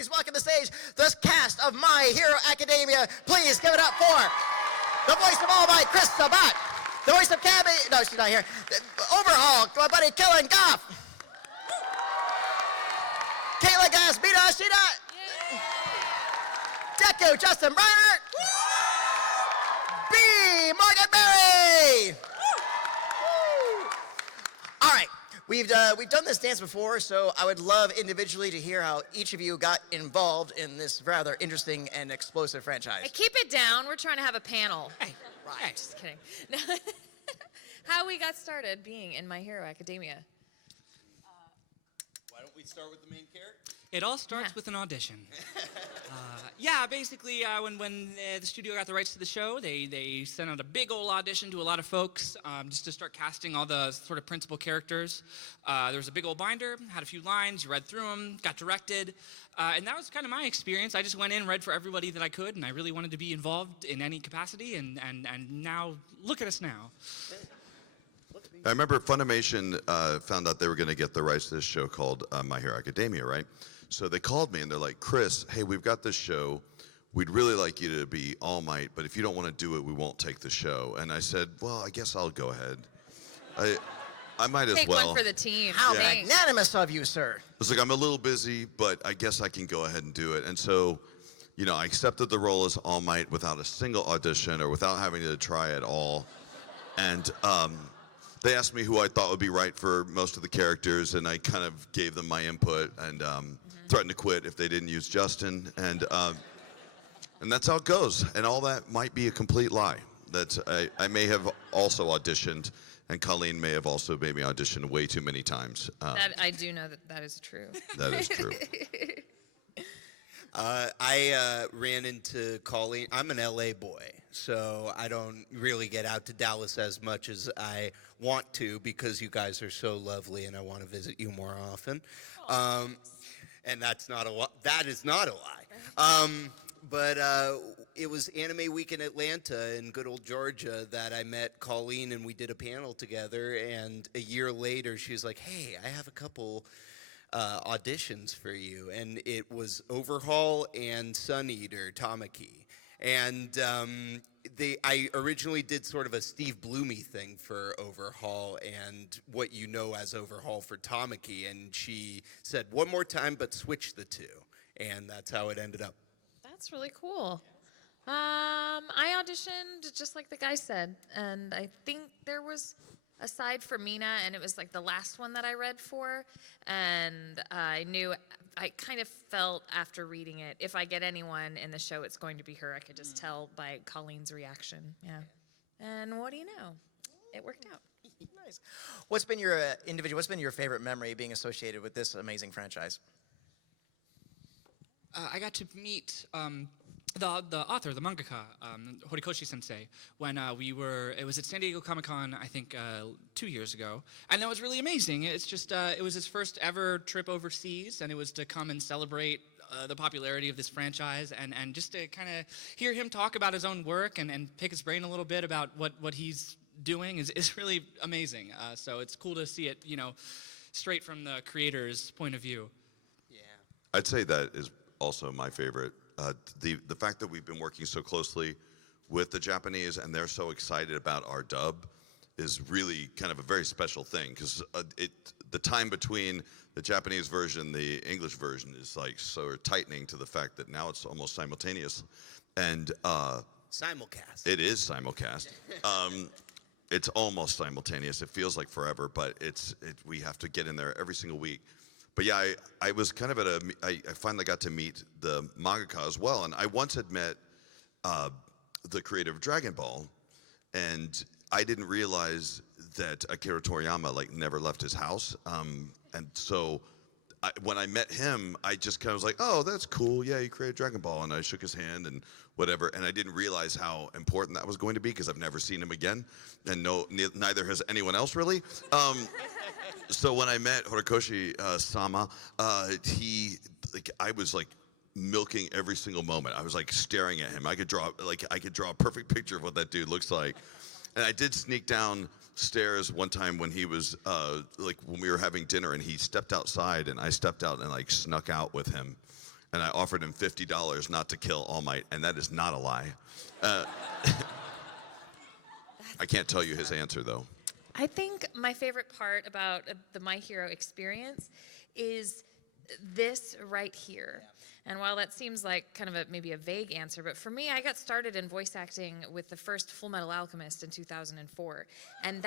please welcome to the stage the cast of My Hero Academia. Please give it up for the voice of All Might, Chris Sabat. The voice of Cabby, no, she's not here. Overhaul, my buddy Kellen Goff. Kayla Gasmita Ashida. Deku, Justin Briner. B. Morgan Berry. All right, we've done this dance before, so I would love individually to hear how each of you got involved in this rather interesting and explosive franchise. Hey, keep it down. We're trying to have a panel. Hey, right. Just kidding. How we got started being in My Hero Academia. Why don't we start with the main character? It all starts with an audition. Basically, when the studio got the rights to the show, they sent out a big old audition to a lot of folks just to start casting all the sort of principal characters. There was a big old binder, had a few lines, you read through them, got directed, and that was kind of my experience. I just went in, read for everybody that I could, and I really wanted to be involved in any capacity, and now, look at us now. I remember Funimation found out they were going to get the rights to this show called My Hero Academia, right? So they called me and they're like, Chris, hey, we've got this show. We'd really like you to be All Might, but if you don't want to do it, we won't take the show. And I said, well, I guess I'll go ahead. I might as well. Take one for the team. How magnanimous of you, sir. It's like, I'm a little busy, but I guess I can go ahead and do it. And so, you know, I accepted the role as All Might without a single audition or without having to try at all. And they asked me who I thought would be right for most of the characters, and I kind of gave them my input and threatened to quit if they didn't use Justin. And that's how it goes. And all that might be a complete lie. That I may have also auditioned, and Colleen may have also made me audition way too many times. That, I do know that is true. That is true. I ran into Colleen. I'm an LA boy, so I don't really get out to Dallas as much as I want to because you guys are so lovely and I want to visit you more often. And that's not a that is not a lie. But it was Anime Week in Atlanta in good old Georgia that I met Colleen and we did a panel together. And a year later, she was like, hey, I have a couple auditions for you. And it was Overhaul and Sun Eater, Tamaki. And I originally did sort of a Steve Bloomy thing for Overhaul and what you know as Overhaul for Tamaki. And she said, one more time, but switch the two. And that's how it ended up. That's really cool. I auditioned just like the guy said, and I think there was aside for Mina, and it was like the last one that I read for, and I kind of felt after reading it, if I get anyone in the show, it's going to be her. I could just tell by Colleen's reaction. Yeah. And what do you know? It worked out. Nice. What's been your favorite memory being associated with this amazing franchise? I got to meet the author, the mangaka, Horikoshi Sensei, when it was at San Diego Comic-Con, I think 2 years ago, and that was really amazing. It's just, it was his first ever trip overseas, and it was to come and celebrate the popularity of this franchise, and just to kind of hear him talk about his own work and pick his brain a little bit about what he's doing is really amazing. So it's cool to see it, straight from the creator's point of view. Yeah. I'd say that is also my favorite. The fact that we've been working so closely with the Japanese and they're so excited about our dub is really kind of a very special thing because the time between the Japanese version and the English version is like so tightening to the fact that now it's almost simultaneous. And Simulcast. It is simulcast. It's almost simultaneous. It feels like forever, but we have to get in there every single week. But yeah, I was kind of I finally got to meet the mangaka as well, and I once had met the creator of Dragon Ball, and I didn't realize that Akira Toriyama never left his house, and so when I met him, I just kind of was like, oh, that's cool, yeah, he created Dragon Ball, and I shook his hand and whatever, and I didn't realize how important that was going to be because I've never seen him again, and neither has anyone else really. So when I met Horikoshi Sama, I was milking every single moment. I was staring at him. I could draw a perfect picture of what that dude looks like. And I did sneak downstairs one time when he was when we were having dinner, and he stepped outside, and I stepped out and snuck out with him. and I offered him $50 not to kill All Might, and that is not a lie. I can't tell you his answer, though. I think my favorite part about the My Hero experience is this right here. And while that seems like kind of maybe a vague answer, but for me, I got started in voice acting with the first Full Metal Alchemist in 2004. And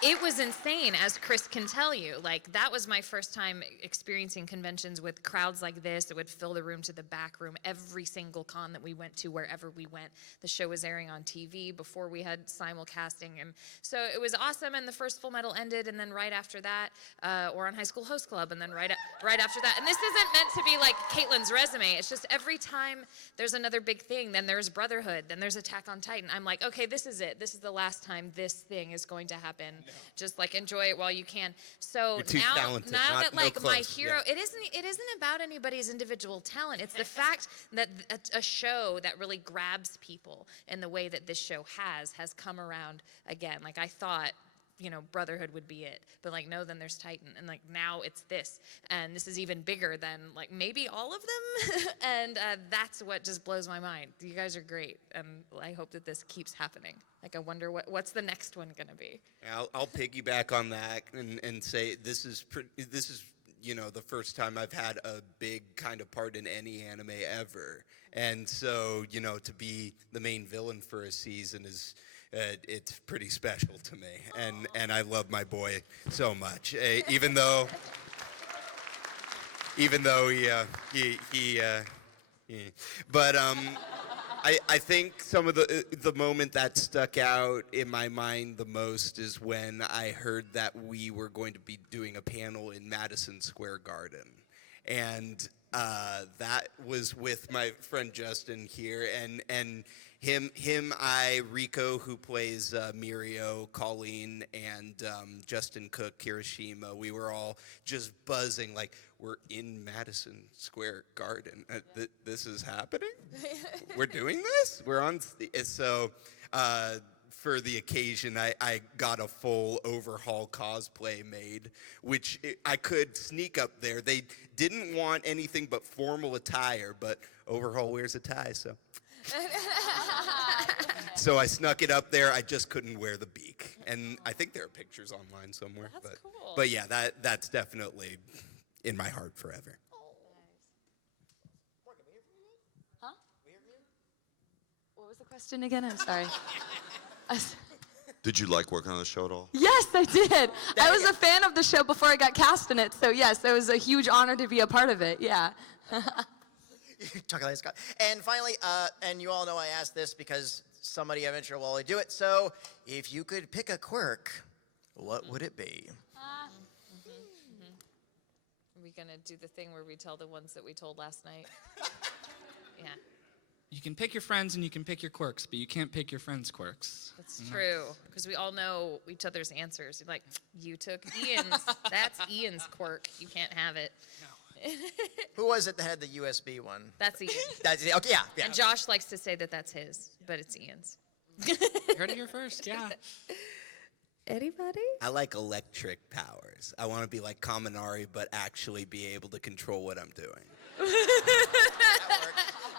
it was insane, as Chris can tell you. Like, that was my first time experiencing conventions with crowds like this that would fill the room to the back room every single con that we went to, wherever we went. The show was airing on TV before we had simulcasting. And so it was awesome, and the first Full Metal ended, and then right after that, or on High School Host Club, and then right after that. And this isn't meant to be like Caitlin's resume. It's just every time there's another big thing, then there's Brotherhood, then there's Attack on Titan. I'm like, okay, this is it. This is the last time this thing is going to happen. Just like enjoy it while you can. So You're too talented. now that like My close. Hero, Yeah. it isn't about anybody's individual talent. It's the fact that a show that really grabs people in the way that this show has come around again. Like, I thought, Brotherhood would be it, but like, no, then there's Titan, and like now it's this, and this is even bigger than like maybe all of them, and that's what just blows my mind. You guys are great, and I hope that this keeps happening. Like, I wonder what's the next one gonna be. I'll piggyback on that and say this is the first time I've had a big kind of part in any anime ever, and so to be the main villain for a season is. It's pretty special to me, and I love my boy so much. Even though but I think some of the moment that stuck out in my mind the most is when I heard that we were going to be doing a panel in Madison Square Garden, and that was with my friend Justin here, and him, Rico, who plays Mirio, Colleen, and Justin Cook, Kirishima. We were all just buzzing, like, we're in Madison Square Garden. This is happening? We're doing this? We're on. So for the occasion, I got a full overhaul cosplay made, which I could sneak up there. They didn't want anything but formal attire, but overhaul wears a tie, so. So I snuck it up there. I just couldn't wear the beak, and I think there are pictures online somewhere. That's cool. But yeah, that's definitely in my heart forever. Huh? What was the question again? I'm sorry. Did you like working on the show at all? Yes, I did. I was a fan of the show before I got cast in it, so yes, it was a huge honor to be a part of it, yeah. Talk like Scott. And finally, and you all know I asked this because somebody eventually will do it. So, if you could pick a quirk, what would it be? Are we gonna do the thing where we tell the ones that we told last night? Yeah, You can pick your friends and you can pick your quirks, but you can't pick your friends' quirks. that's true. Because we all know each other's answers. You're like, you took Ian's. That's Ian's quirk. You can't have it. Who was it that had the USB one? That's Ian. That's okay. Yeah. And Josh likes to say that that's his, but it's Ian's. You heard it here first, yeah. Anybody? I like electric powers. I want to be like Kaminari, but actually be able to control what I'm doing.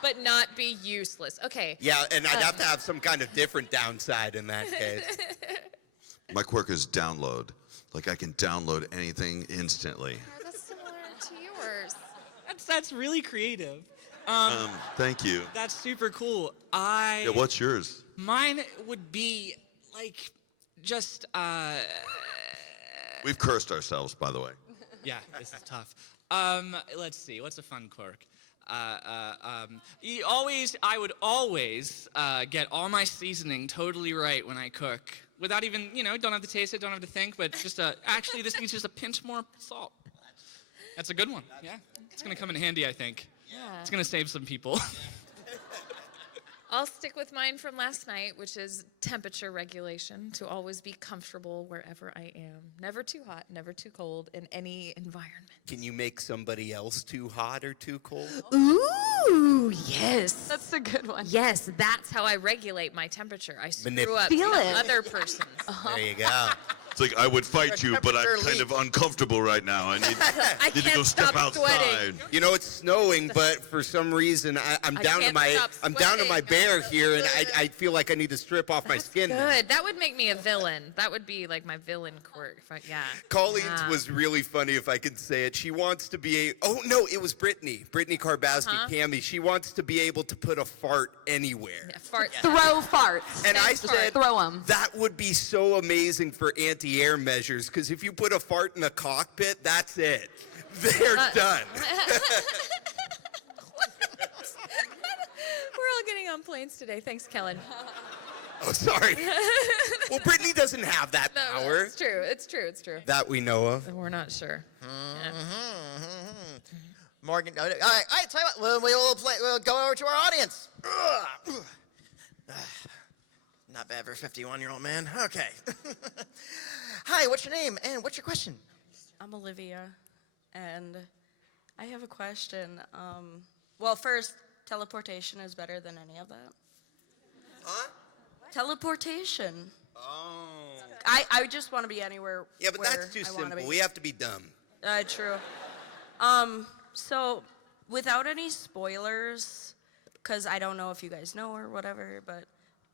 But not be useless. Okay. Yeah, and I'd have to have some kind of different downside in that case. My quirk is download. Like, I can download anything instantly. Oh, that's similar to yours. That's really creative. Thank you. That's super cool. Yeah, what's yours? Mine would be like just We've cursed ourselves, by the way. yeah, this is tough. Let's see, what's a fun quirk? I would always get all my seasoning totally right when I cook, without even, don't have to taste it, don't have to think, but just actually this needs just a pinch more salt. That's a good one. Yeah, it's gonna come in handy, I think. Yeah. It's gonna save some people. I'll stick with mine from last night, which is temperature regulation, to always be comfortable wherever I am. Never too hot, never too cold in any environment. Can you make somebody else too hot or too cold? Ooh, yes. That's a good one. Yes, that's how I regulate my temperature. I screw Manip- up Feel the it. other person's. There you go. It's like I would fight you, but I'm temperature kind of uncomfortable right now. I need, I need to can't go step stop outside. sweating. You know, it's snowing, but for some reason I'm I down to can't my stop sweating. bear here, and I feel like I need to strip off my skin. now. Good. That would make me a villain. That would be like my villain quirk. Yeah. Colleen's Yeah. was really funny, if I can say it. She wants to be oh no, it was Brittany Karbowski, Cammy. She wants to be able to put a fart anywhere. Yeah, fart. Throw farts. And I Just said, throw 'em. that would be so amazing for anti-air measures, because if you put a fart in the cockpit, that's it. They're done. We're all getting on planes today. Thanks, Kellen. Oh, sorry. Well, Brittany doesn't have that No, power. it's true. It's true. It's true. That we know of. We're not sure. Yeah. Morgan, all right, tell you what, we'll go over to our audience. Not bad for a 51-year-old man. Okay. Hi, what's your name and what's your question? I'm Olivia, and I have a question. Well, first, teleportation is better than any of that. Huh? Teleportation. Oh. I just want to be anywhere. Yeah, but where that's too I wanna simple. be. We have to be dumb. True. So, without any spoilers, because I don't know if you guys know or whatever, but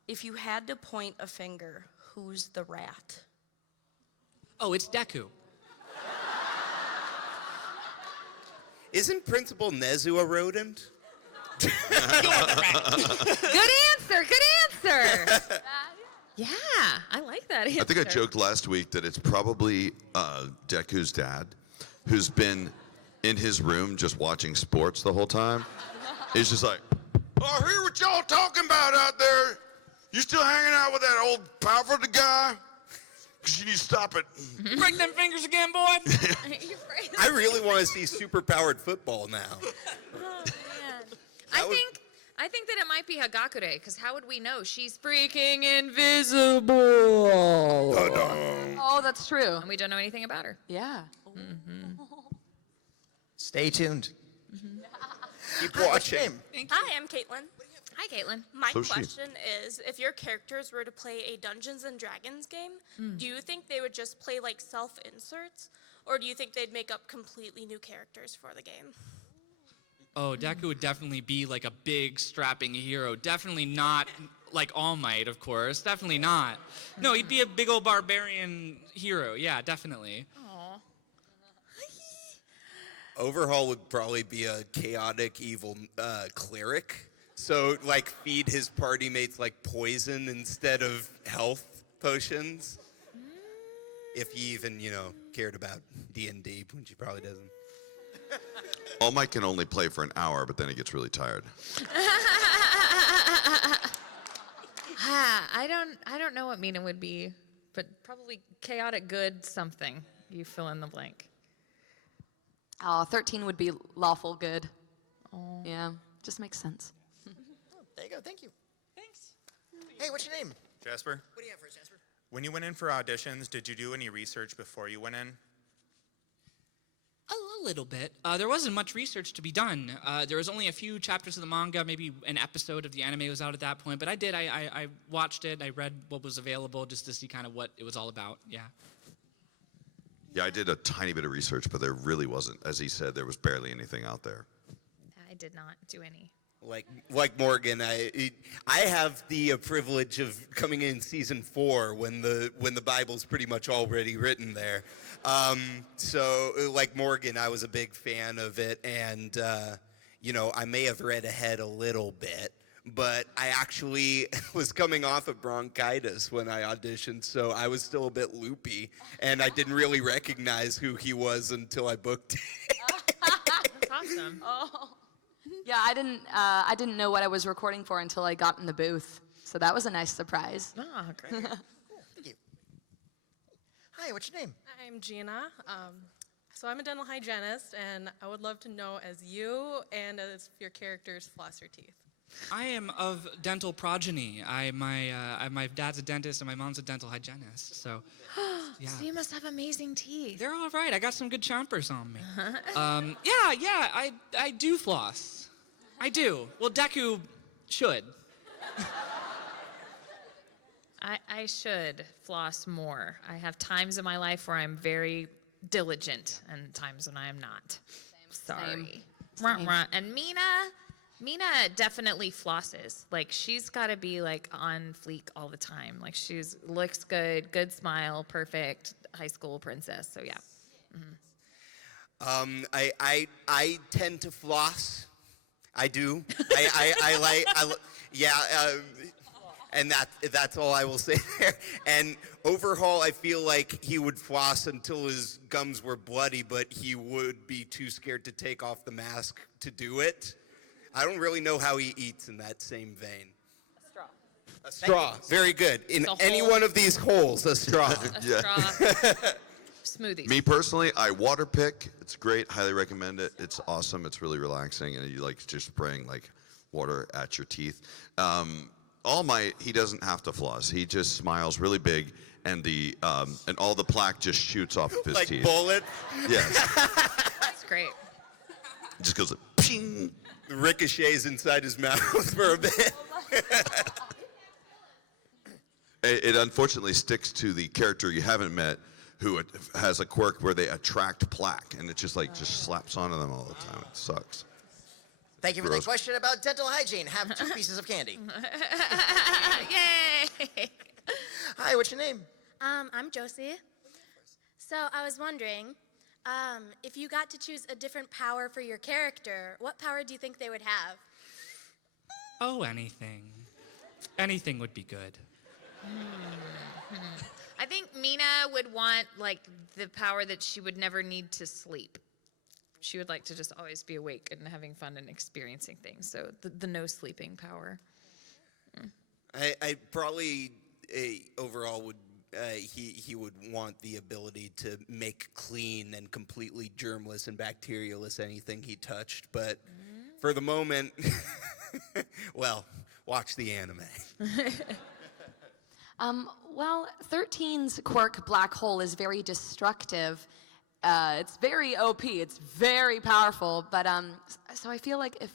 if you had to point a finger, who's the rat? Oh, it's Deku. Isn't Principal Nezu a rodent? Good answer. Good answer. Yeah, I like that answer. I think I joked last week that it's probably Deku's dad, who's been in his room just watching sports the whole time. He's just like, oh, I hear what y'all talking about out there. You still hanging out with that old powerful guy? Because you need to stop it. Break them fingers again, boy. I really want to see super-powered football now. Oh, man. That would- I think that it might be Hagakure, because how would we know? She's freaking invisible. Oh, that's true. And we don't know anything about her. Yeah. Stay tuned. Keep Hi, what's your watching. name? Hi, I'm Caitlin. Hi, Caitlin. My So is she. question is, if your characters were to play a Dungeons and Dragons game, do you think they would just play like self-inserts, or do you think they'd make up completely new characters for the game? Oh, Deku would definitely be like a big strapping hero. Definitely not like All Might, of course. Definitely not. No, he'd be a big old barbarian hero. Yeah, definitely. Aw. Overhaul would probably be a chaotic, evil cleric. So, like, feed his party mates, like, poison instead of health potions. If he even, cared about D&D, which he probably doesn't. All Might can only play for an hour, but then he gets really tired. I don't know what Mina would be, but probably chaotic good something. You fill in the blank. Oh, 13 would be lawful good. Oh. Yeah, just makes sense. There you go. Thank you. Thanks. Hey, what's your name? Jasper, What do you have for us, Jasper? when you went in for auditions, did you do any research before you went in? A little bit. There wasn't much research to be done. There was only a few chapters of the manga, maybe an episode of the anime was out at that point. But I did. I watched it. I read what was available just to see kind of what it was all about. Yeah. Yeah, I did a tiny bit of research, but there really wasn't. As he said, there was barely anything out there. I did not do any. Like Morgan, I have the privilege of coming in season 4 when the Bible's pretty much already written there. So like Morgan, I was a big fan of it, and I may have read ahead a little bit, but I actually was coming off of bronchitis when I auditioned, so I was still a bit loopy, and I didn't really recognize who he was until I booked it. That's awesome. Yeah, I didn't know what I was recording for until I got in the booth. So that was a nice surprise. Ah, great. Cool. Thank you. Hi, what's your name? I'm Gina. So I'm a dental hygienist, and I would love to know as you and as your characters floss your teeth. I am of dental progeny. My dad's a dentist and my mom's a dental hygienist. So, yeah. So you must have amazing teeth. They're all right. I got some good chompers on me. I do floss. I do. Well, Deku should. I should floss more. I have times in my life where I'm very diligent and times when I am not. Sorry. And Mina definitely flosses. Like, she's got to be like on fleek all the time. Like, she's looks good smile, perfect high school princess. So yeah. I tend to floss. I do. And that's all I will say there. And Overhaul, I feel like he would floss until his gums were bloody, but he would be too scared to take off the mask to do it. I don't really know how he eats in that same vein. A straw. Very good. In any one of these holes, a straw. Smoothies. Me personally, I water pick. It's great. Highly recommend it. It's awesome. It's really relaxing, and you like just spraying like water at your teeth. All Might, he doesn't have to floss. He just smiles really big, and and all the plaque just shoots off of his like teeth. Like bullet. Yes. That's great. It just goes like, ping. Ricochets inside his mouth for a bit. It unfortunately sticks to the character you haven't met, who has a quirk where they attract plaque, and it just slaps onto them all the time. It sucks. Thank you for that question about dental hygiene. Have 2 pieces of candy. Yay! Hi, what's your name? I'm Josie. So I was wondering, if you got to choose a different power for your character, what power do you think they would have? Oh, anything. Anything would be good. I think Mina would want, like, the power that she would never need to sleep. She would like to just always be awake and having fun and experiencing things. So the no sleeping power. I probably overall would he would want the ability to make clean and completely germless and bacterialess anything he touched. But for the moment, well, watch the anime. Well, 13's quirk black hole is very destructive. It's very OP. It's very powerful. But so I feel like if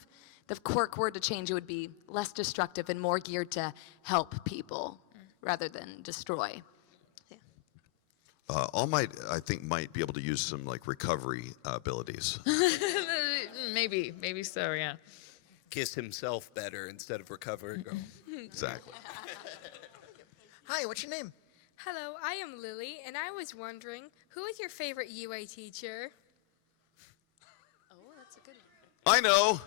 the quirk were to change, it would be less destructive and more geared to help people rather than destroy. Yeah. All Might, I think, might be able to use some like recovery abilities. Maybe so. Yeah. Kiss himself better instead of recover. Exactly. Hi, what's your name? Hello, I am Lily, and I was wondering, who is your favorite UA teacher? Oh, that's a good one. I know.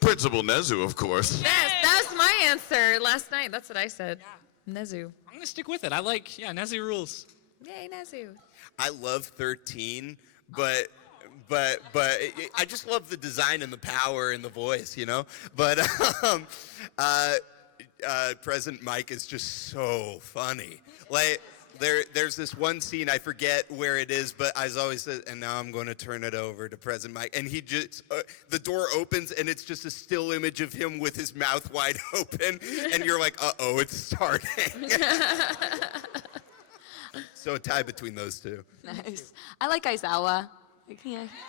Principal Nezu, of course. Yes, that was my answer last night. That's what I said. Yeah. Nezu. I'm going to stick with it. I like, Nezu rules. Yay, Nezu. I love 13, but I just love the design and the power and the voice, you know? But President Mike is just so funny. Like, there's this one scene, I forget where it is, but I always said, and now I'm going to turn it over to President Mike. And he just, the door opens, and it's just a still image of him with his mouth wide open. And you're like, uh-oh, it's starting. So a tie between those two. Nice. I like Aizawa.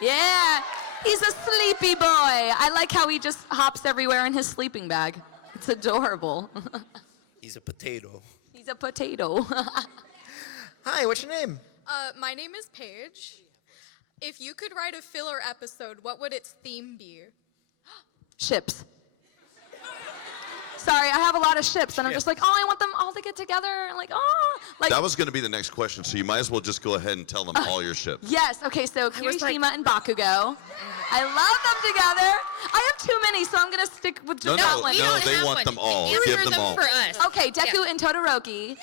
Yeah, he's a sleepy boy. I like how he just hops everywhere in his sleeping bag. It's adorable. He's a potato. He's a potato. Hi, what's your name? My name is Paige. If you could write a filler episode, what would its theme be? Ships. Sorry, I have a lot of ships, and I'm just like, oh, I want them all to get together, and like, oh. Like, that was going to be the next question, so you might as well just go ahead and tell them all your ships. Yes, okay, so Kirishima and Bakugo. I love them together. I have too many, so I'm going to stick with just that one. No, they want them all. Give them all. For us. Okay, Deku and Todoroki.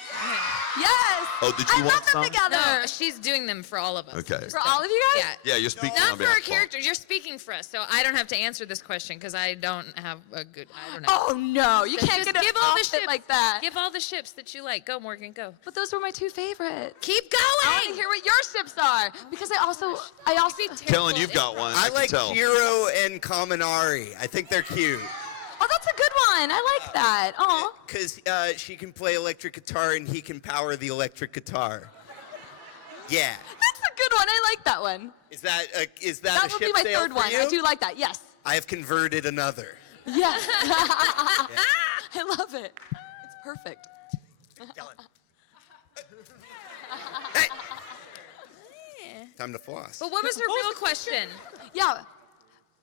Yes. Oh, did you I want love them some? together. No, she's doing them for all of us. Okay. For all of you guys? Yeah. Yeah, you're speaking Not on for our behalf of all. characters. You're speaking for us, so I don't have to answer this question because I don't have a good. I don't know. Oh no, you So can't just get give an all the outfit ships like that. Give all the ships that you like. Go, Morgan. Go. But those were my 2 favorites. Keep I want to going. hear what your ships are because I also. Kellen, you've got one. I can like tell. Shiro and Kaminari. I think they're cute. Oh, that's a good one. I like that. Oh. Because she can play electric guitar and he can power the electric guitar. Yeah. That's a good one. I like that one. Is that a That would ship be my sale 3rd for one. you? I do like that. Yes. I have converted another. Yes. I love it. Perfect. Tell her. Hey! Time to floss. But what was her real question? Yeah.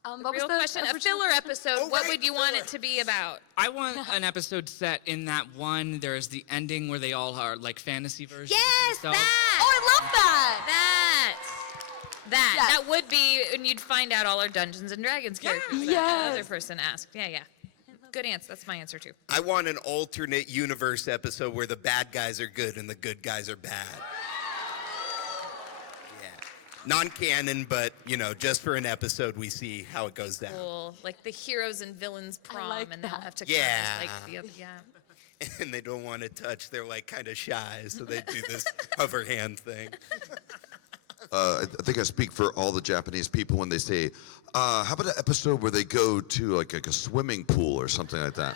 The What was real the question, a original filler episode, what right, would you want it to be about? I want an episode set in that one. There's the ending where they all are like fantasy versions. Yes, of themselves. that! Oh, I love that. That Yes. that would be, and you'd find out all our Dungeons and Dragons characters. that the Yes. other person asked. Yeah. Good answer. That's my answer too. I want an alternate universe episode where the bad guys are good and the good guys are bad. Yeah. Non-canon, but, just for an episode, we see how it goes down. Cool. Like the heroes and villains prom, like and they'll that. have to Yeah. like the other. Yeah. And they don't want to touch. They're, like, kind of shy, so they do this hover hand thing. I think I speak for all the Japanese people when they say, how about an episode where they go to like a swimming pool or something like that?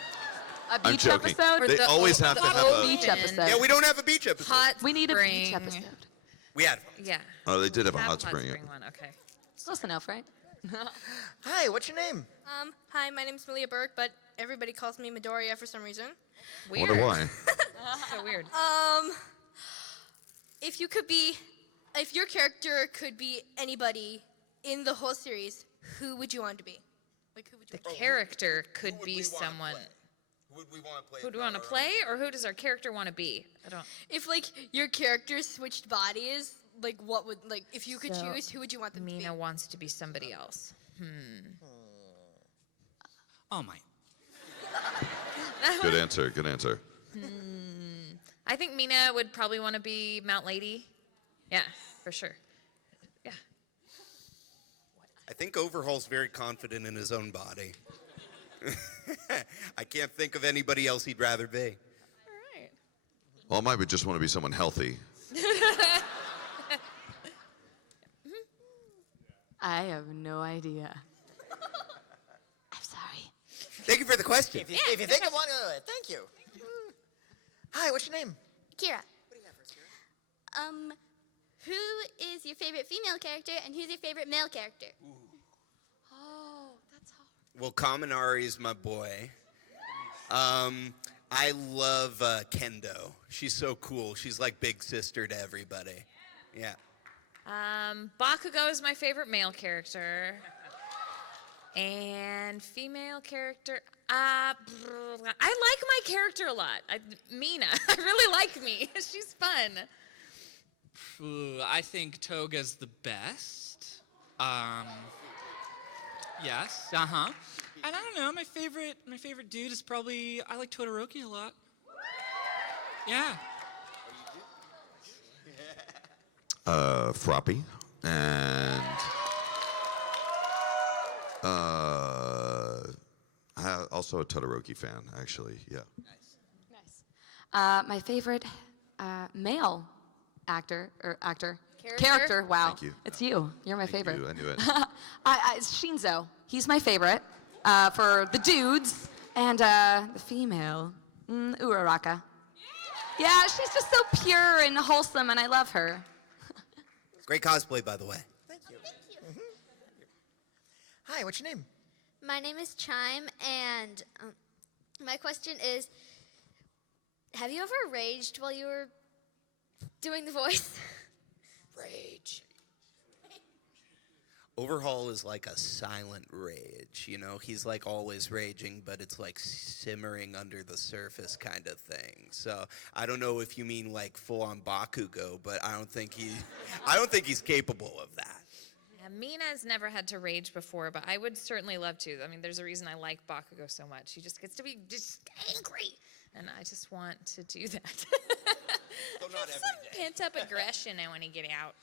A I'm beach joking. episode? They the always o- have the to have a. Beach episode. Yeah, we don't have a beach episode. Hot We need a beach spring. episode. We had. Yeah. Oh, they did have a Have hot spring. one. Okay. Close enough, right? Hi, what's your name? Hi, my name's Malia Burke, but everybody calls me Midoriya for some reason. I Weird. wonder why. So weird. If your character could be anybody in the whole series, who would you want to be? Like, who would you? The character could be someone. Who would we want to play? Who do we want to play, or who does our character want to be? I don't. If like your character switched bodies, like what would if you could So, choose, who would you want them to be? Mina wants to be somebody else. Oh my. Good answer. Good answer. I think Mina would probably want to be Mount Lady. Yeah, for sure. Yeah. I think Overhaul's very confident in his own body. I can't think of anybody else he'd rather be. All right. Well, I might would just want to be someone healthy. I have no idea. I'm sorry. Thank you for the question. If you think of one, thank you. Hi, what's your name? Kira. Who is your favorite female character and who's your favorite male character? Oh, that's hard. Well, Kaminari is my boy. I love Kendo. She's so cool. She's like big sister to everybody. Yeah. Bakugo is my favorite male character. And female character, I like my character a lot. Mina, I really like me. She's fun. Ooh, I think Toga's the best. Yes. And I don't know. My favorite dude is probably I like Todoroki a lot. Yeah. Froppy and also a Todoroki fan, actually. Yeah. Nice. My favorite male actor. Character. Wow. Thank you. It's you. You're my favorite. You, I knew it. It's Shinzo. He's my favorite for the dudes. And the female, Uraraka. Yeah, she's just so pure and wholesome, and I love her. Great cosplay, by the way. Thank you. Hi, what's your name? My name is Chime, and my question is, have you ever raged while you were doing the voice? Rage. Overhaul is like a silent rage, He's like always raging, but it's like simmering under the surface kind of thing. So I don't know if you mean like full-on Bakugo, but I don't think he's capable of that. Yeah, Mina's never had to rage before, but I would certainly love to. I mean, there's a reason I like Bakugo so much. He just gets to be just angry, and I just want to do that. So not every day. Pent-up aggression I want to get out.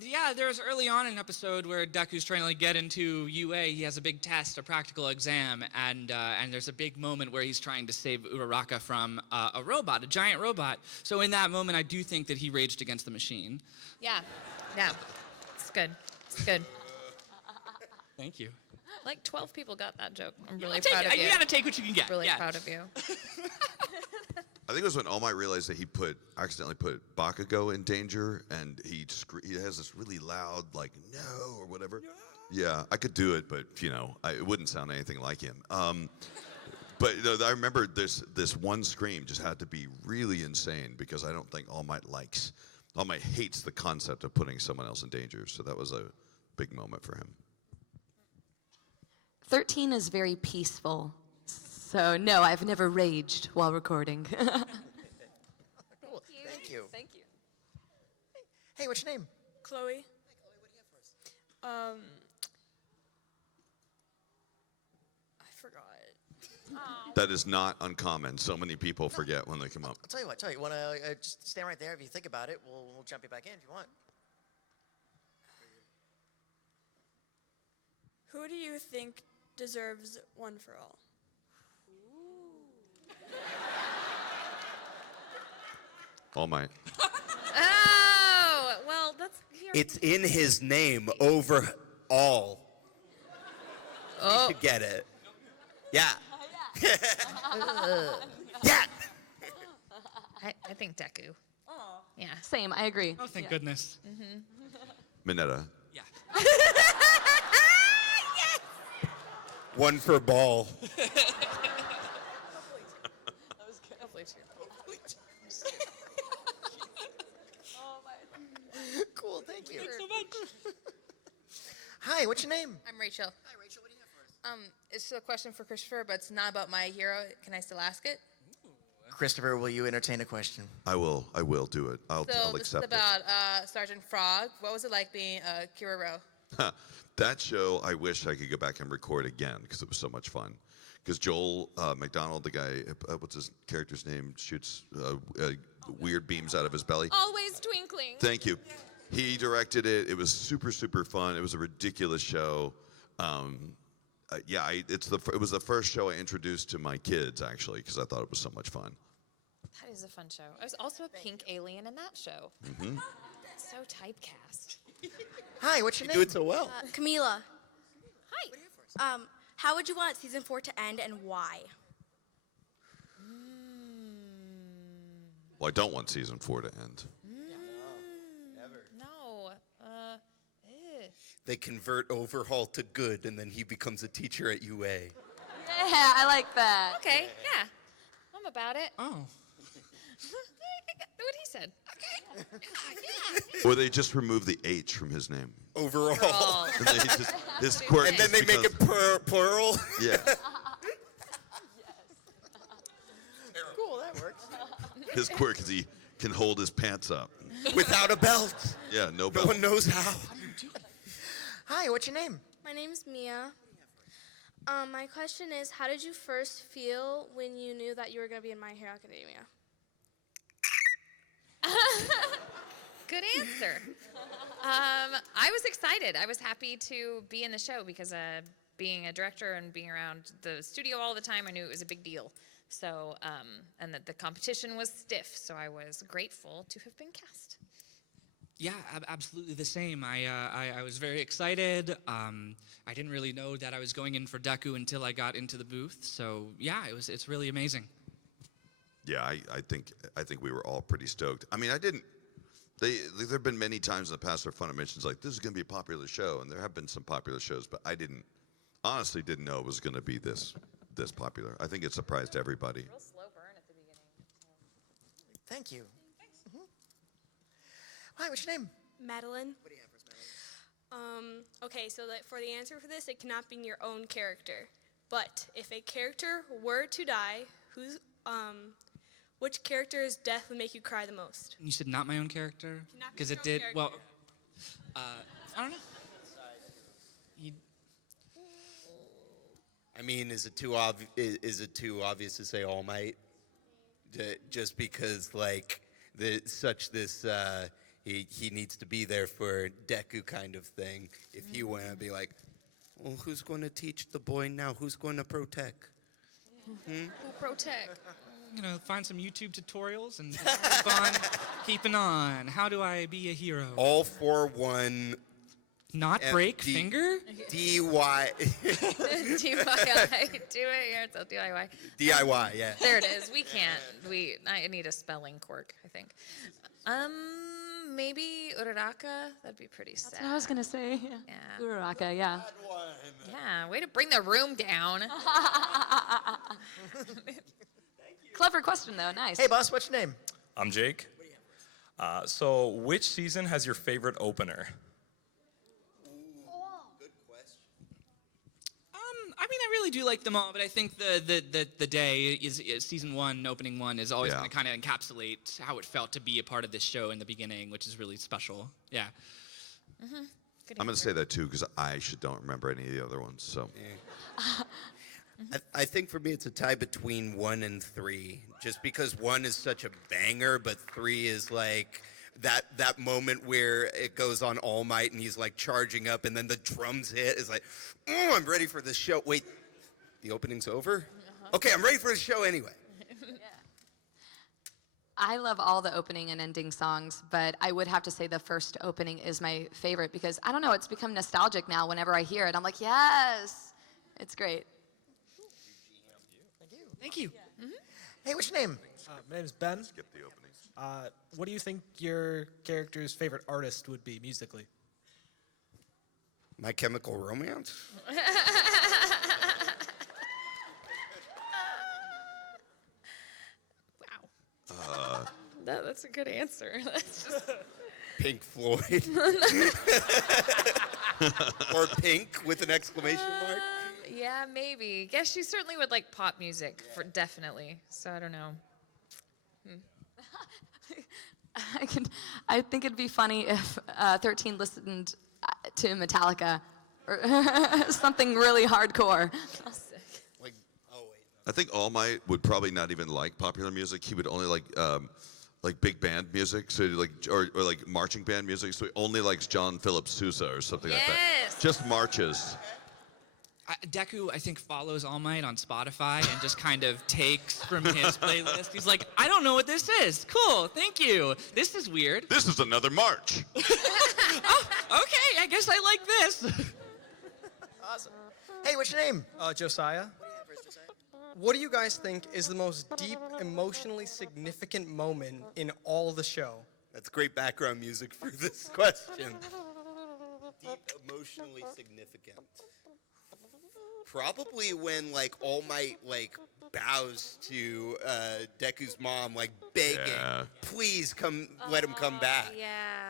Yeah, there's early on an episode where Deku's trying to like, get into UA. He has a big test, a practical exam, and there's a big moment where he's trying to save Uraraka from a robot, a giant robot. So in that moment, I do think that he raged against the machine. Yeah. It's good. Thank you. Like 12 people got that joke. I'm really Take proud it. of you. You gotta take what you can get. Really yeah. proud of you. I think it was when All Might realized that he accidentally put Bakugo in danger, and he has this really loud, like, no, or whatever. Yeah, I could do it, but, it wouldn't sound anything like him. But I remember this one scream just had to be really insane because I don't think All Might likes. All Might hates the concept of putting someone else in danger. So that was a big moment for him. 13 is very peaceful. So no, I've never raged while recording. Cool. Thank you. Thank you. Hey, what's your name? Chloe. I forgot. That is not uncommon. So many people forget when they come up. I'll tell you what. You want to just stand right there? If you think about it, we'll jump you back in if you want. Who do you think deserves one for all? All Might. Oh, well, that's here. It's in his name, overall. Oh. You should get it. Yeah. Yeah. I think Deku. Yeah. Same, I agree. Oh, thank goodness. Minetta. Yeah. One for ball. Cool, thank you. Thanks so much. Hi, what's your name? I'm Rachel. Hi, Rachel. What do you have for us? It's a question for Christopher, but it's not about my hero. Can I still ask it? Christopher, will you entertain a question? I will do it. I'll So this is accept about Sergeant Frog. What was it like being Kiroro? it. That show, I wish I could go back and record again because it was so much fun. Because Joel McDonald, the guy, what's his character's name, shoots weird beams out of his belly. Always twinkling. Thank you. He directed it. It was super, super fun. It was a ridiculous show. It was the first show I introduced to my kids, actually, because I thought it was so much fun. That is a fun show. I was also a pink alien in that show. Mm-hmm. So typecast. Hi, what's your You name? do it so well. Camila, Hi. how would you want season 4 to end and why? Well, I don't want season 4 to end. No. They convert Overhaul to good, and then he becomes a teacher at UA. Yeah, I like that. Okay, yeah. I'm about it. Oh. What he said. Okay. Or they just remove the H from his name. Overall. And then he just, his quirk And then they make it plural. Yeah. Cool, that works. His quirk is he can hold his pants up. Without a belt. Yeah, no No belt. one knows how. Hi, what's your name? My name's Mia. My question is, how did you first feel when you knew that you were going to be in My Hero Academia? Good answer. I was excited. I was happy to be in the show because being a director and being around the studio all the time, I knew it was a big deal. So, and that the competition was stiff, so I was grateful to have been cast. Yeah, absolutely the same. I was very excited. I didn't really know that I was going in for Deku until I got into the booth. So yeah, it's really amazing. Yeah, I think we were all pretty stoked. I mean, there have been many times in the past where Funimation's like, this is going to be a popular show, and there have been some popular shows, but I honestly didn't know it was going to be this popular. I think it surprised everybody. Real slow burn at the beginning. Thank you. Hi, what's your name? Madeline. What do you have for us, Madeline? Okay, so that for the answer for this, it cannot be your own character. But if a character were to die, which character's death would make you cry the most? You said not my own character? Cannot be Because your it own did, character. well, I don't know. I mean, is it too obvious to say All Might? Just because, like, he needs to be there for Deku kind of thing. If he went, I'd be like, well, who's going to teach the boy now? Who's going to protect? Protect. You know, find some YouTube tutorials and keep on keeping on. How do I be a hero? All for one. Not break finger? DIY. DIY. Do it yourself. DIY. DIY, yeah. There it is. We can't. I need a spelling quirk, I think. Maybe Uraraka. That'd be pretty sad. That's what I was going to say. Yeah. Uraraka, yeah. Yeah, way to bring the room down. Clever question, though. Nice. Hey, boss, what's your name? I'm Jake. So, which season has your favorite opener? I mean, I really do like them all, but I think the day is season 1, opening 1, is always going to kind of encapsulate how it felt to be a part of this show in the beginning, which is really special. Yeah. Mm-hmm. I'm going to say that too because I don't remember any of the other ones. So. I think for me it's a tie between 1 and 3, just because 1 is such a banger, but 3 is like that moment where it goes on All Might and he's like charging up and then the drums hit. It's like, oh, I'm ready for the show. Wait, the opening's over? Okay, I'm ready for the show anyway. I love all the opening and ending songs, but I would have to say the first opening is my favorite because, I don't know, it's become nostalgic now. Whenever I hear it, I'm like, yes, it's great. Thank you. Mm-hmm. Hey, what's your name? My name is Ben. Skip the openings. What do you think your character's favorite artist would be musically? My Chemical Romance? That's a good answer. That's just... Pink Floyd. Or Pink with an exclamation mark. Yeah, maybe. Guess she certainly would like pop music, for definitely. So I don't know. I think it'd be funny if 13 listened to Metallica or something really hardcore. I think All Might would probably not even like popular music. He would only like big band music, so like or like marching band music. So he only likes John Philip Sousa or something like that. Just marches. Deku, I think, follows All Might on Spotify and just kind of takes from his playlist. He's like, I don't know what this is. Cool, thank you. This is weird. This is another march. Oh, okay, I guess I like this. Awesome. Hey, what's your name? Josiah. What do you guys think is the most deep, emotionally significant moment in all the show? That's great background music for this question. Deep, emotionally significant. Probably when like All Might like bows to Deku's mom, like begging, please come, let him come back. Yeah.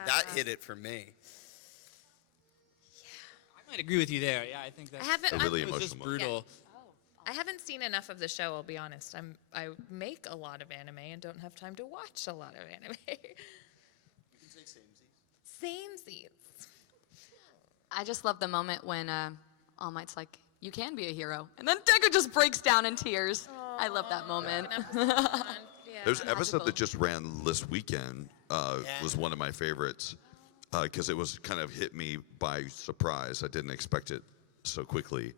That hit it for me. I might agree with you there. Yeah, I think that's really it was just emotional brutal. I haven't seen enough of the show, I'll be honest. I make a lot of anime and don't have time to watch a lot of anime. You can say Samesies. I just love the moment when All Might's like, you can be a hero. And then Deku just breaks down in tears. I love that moment. There's an episode that just ran this weekend, was one of my favorites, because it was kind of hit me by surprise. I didn't expect it so quickly.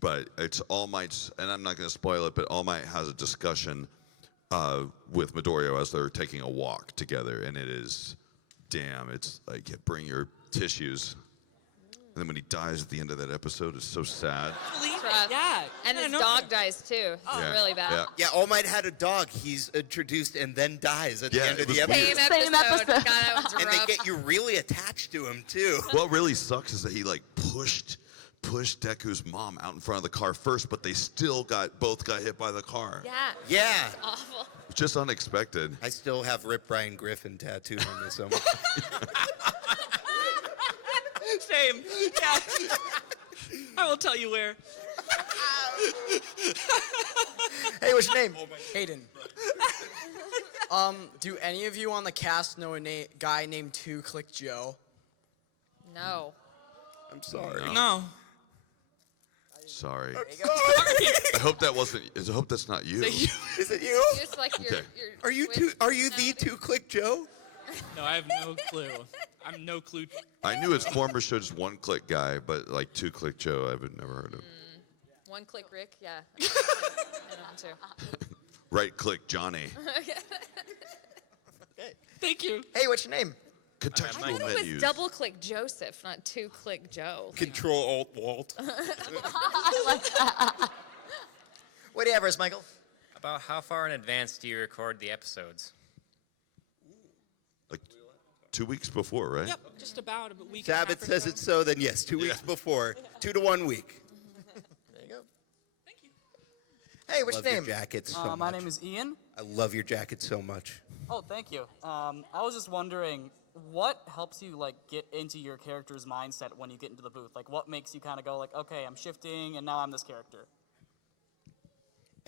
But it's All Might's, and I'm not going to spoil it, but All Might has a discussion with Midoriya as they're taking a walk together, and it is, damn, it's like, bring your tissues. And then when he dies at the end of that episode, it's so sad. Yeah. And his dog dies too. It's really bad. Yeah, All Might had a dog. He's introduced and then dies at the end of the episode. Same episode. God, that was And rough. they get you really attached to him too. What really sucks is that he like pushed Deku's mom out in front of the car first, but they still both got hit by the car. Yeah. Yeah. It's awful. Just unexpected. I still have Rip Brian Griffin tattooed on me somewhere. Same. Yeah. I will tell you where. Hey, what's your name? Hayden. Do any of you on the cast know a guy named 2 Click Joe? No. I'm sorry. No. Sorry. I'm sorry. I hope that wasn't. I hope that's not you. Is it you? It's like Okay. Are you the 2 Click Joe? No, I have no clue. I'm no clue. I knew his former show just 1 Click guy, but like 2 Click Joe, I've never heard of. 1 Click Rick, yeah. I know him too. Right Click Johnny. Thank you. Hey, what's your name? Contextual I thought it menus. was Double Click Joseph, not 2 Click Joe. Control Alt Walt. I like that. What do you have for us, Michael? About how far in advance do you record the episodes? Like 2 weeks before, right? Yep, just about a week. Sabbath says it so, then yes, 2 weeks before. 2 to 1 week. Hey, what's Love your your name? jacket so My much. name is Ian. I love your jacket so much. Oh, thank you. I was just wondering, what helps you like get into your character's mindset when you get into the booth? Like, what makes you kind of go like, okay, I'm shifting, and now I'm this character?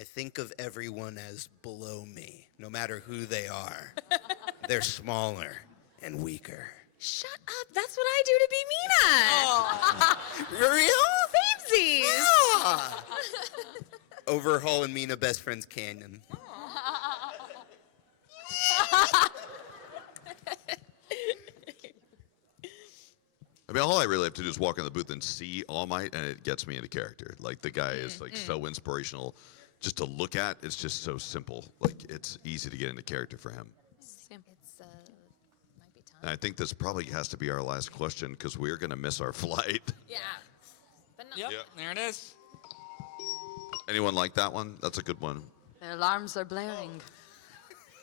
I think of everyone as below me, no matter who they are. They're smaller and weaker. Shut up. That's what I do to be Mina. For real? Samesies. Ah. Overhaul and Mina best friends canyon. I mean, all I really have to do is walk in the booth and see All Might, and it gets me into character. Like, the guy is like so inspirational. Just to look at, it's just so simple. Like, it's easy to get into character for him. It's might be time. And I think this probably has to be our last question because we're going to miss our flight. Yeah. But no. Yep, there it is. Anyone like that one? That's a good one. Their alarms are blaring.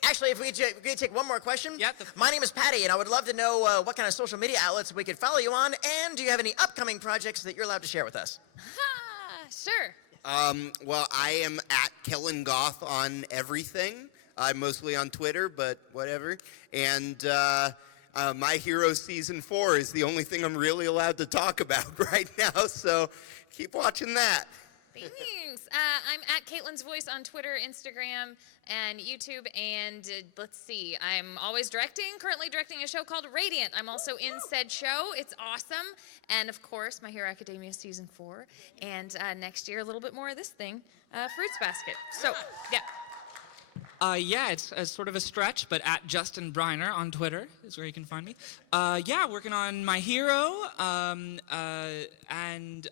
Actually, if we could take one more question. Yeah. My name is Patty, and I would love to know what kind of social media outlets we could follow you on, and do you have any upcoming projects that you're allowed to share with us? Sure. Well, I am at Kellen Goth on everything. I'm mostly on Twitter, but whatever. And My Hero Season 4 is the only thing I'm really allowed to talk about right now, so keep watching that. Thanks. I'm at Caitlin's Voice on Twitter, Instagram, and YouTube. And let's see, I'm always currently directing a show called Radiant. I'm also in said show. It's awesome. And of course, My Hero Academia Season 4. And next year, a little bit more of this thing, Fruits Basket. So, yeah. Yeah, it's sort of a stretch, but at Justin Briner on Twitter is where you can find me. Yeah, working on My Hero and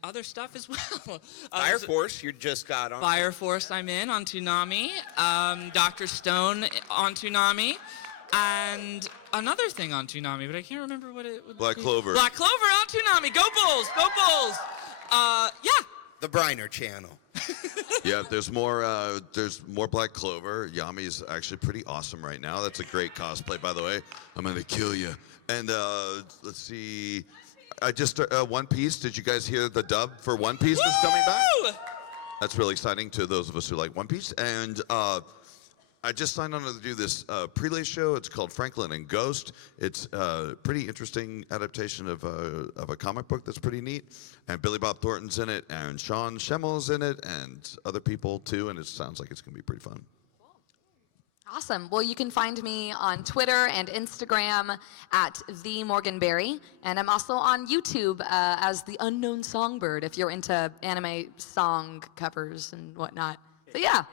other stuff as well. Fire Force, you just got on. Fire Force, I'm in on Toonami. Dr. Stone on Toonami. And another thing on Toonami, but I can't remember what it would Black be. Clover. Black Clover on Toonami. Go Bulls! Go Bulls! Yeah. The Briner channel. Yeah, there's more Black Clover. Yami's actually pretty awesome right now. That's a great cosplay, by the way. I'm gonna kill you. And let's see. I just One Piece. Did you guys hear the dub for One Piece is coming back? That's really exciting to those of us who like One Piece. And I just signed on to do this prelay show. It's called Franklin and Ghost. It's a pretty interesting adaptation of a comic book that's pretty neat. And Billy Bob Thornton's in it, and Sean Schemmel's in it, and other people too. And it sounds like it's going to be pretty fun. Awesome. Well, you can find me on Twitter and Instagram at @TheMorganBerry. And I'm also on YouTube as The Unknown Songbird if you're into anime song covers and whatnot. So yeah.